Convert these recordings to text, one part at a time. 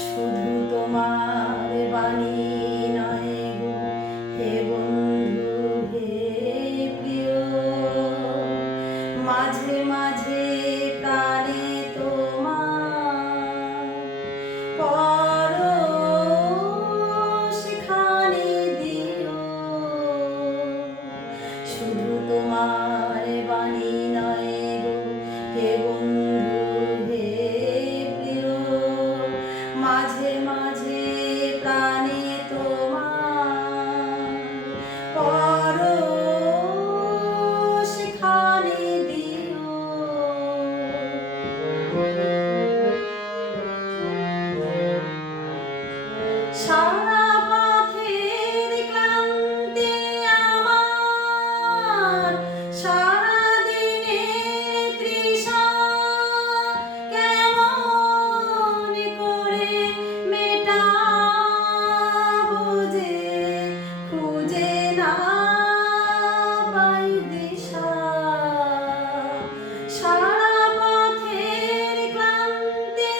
শুধু তোমার বাণী নয় গো হে বন্ধু হে প্রিয়, মাঝে মাঝে প্রাণে তোমার পরশখানি দিও। শুধু তোমার বাণী নয় গো হে বন্ধু হে প্রিয়, মাঝে মাঝে প্রাণে তোমার পরশখানি দিও। সারা পথের ক্লান্তি আমার, সারা দিনের তৃষা কেমন করে মেটাবো যে খুঁজে না পাই দিশা। সারা পথের ক্লান্তি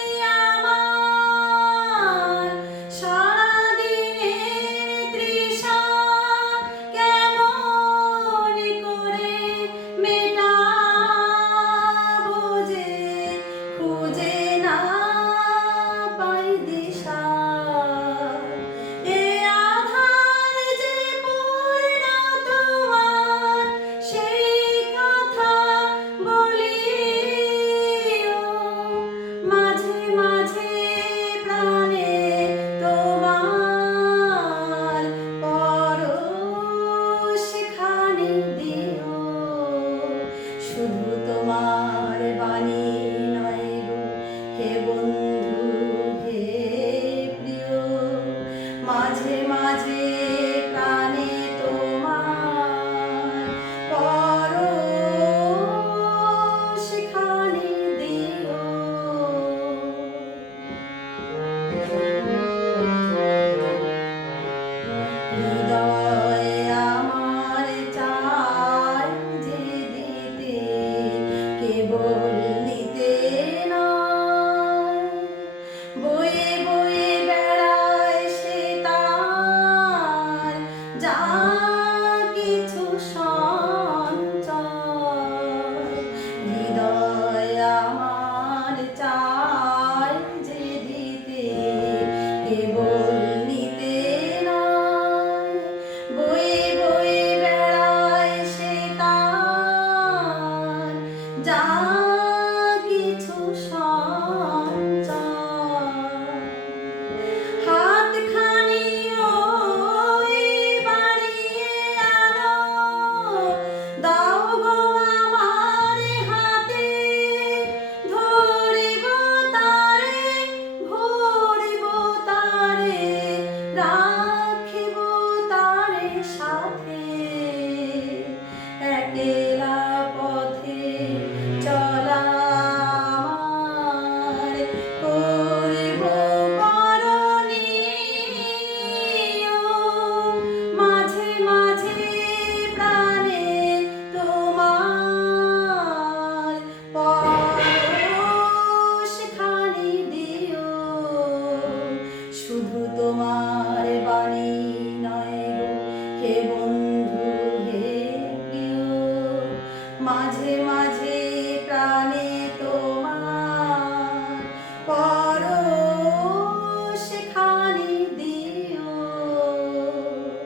আমার, সারা দিনের তৃষা কেমন করে মেটাবো যে খুঁজে না পাই দিশা। এ আধার যে পূর্ণ তোমার সেই কথা বলিও, মাঝে মাঝে প্রাণে তোমার পরশখানি দিও। শুধু তোমার বাণী নয় গো হে বন্ধু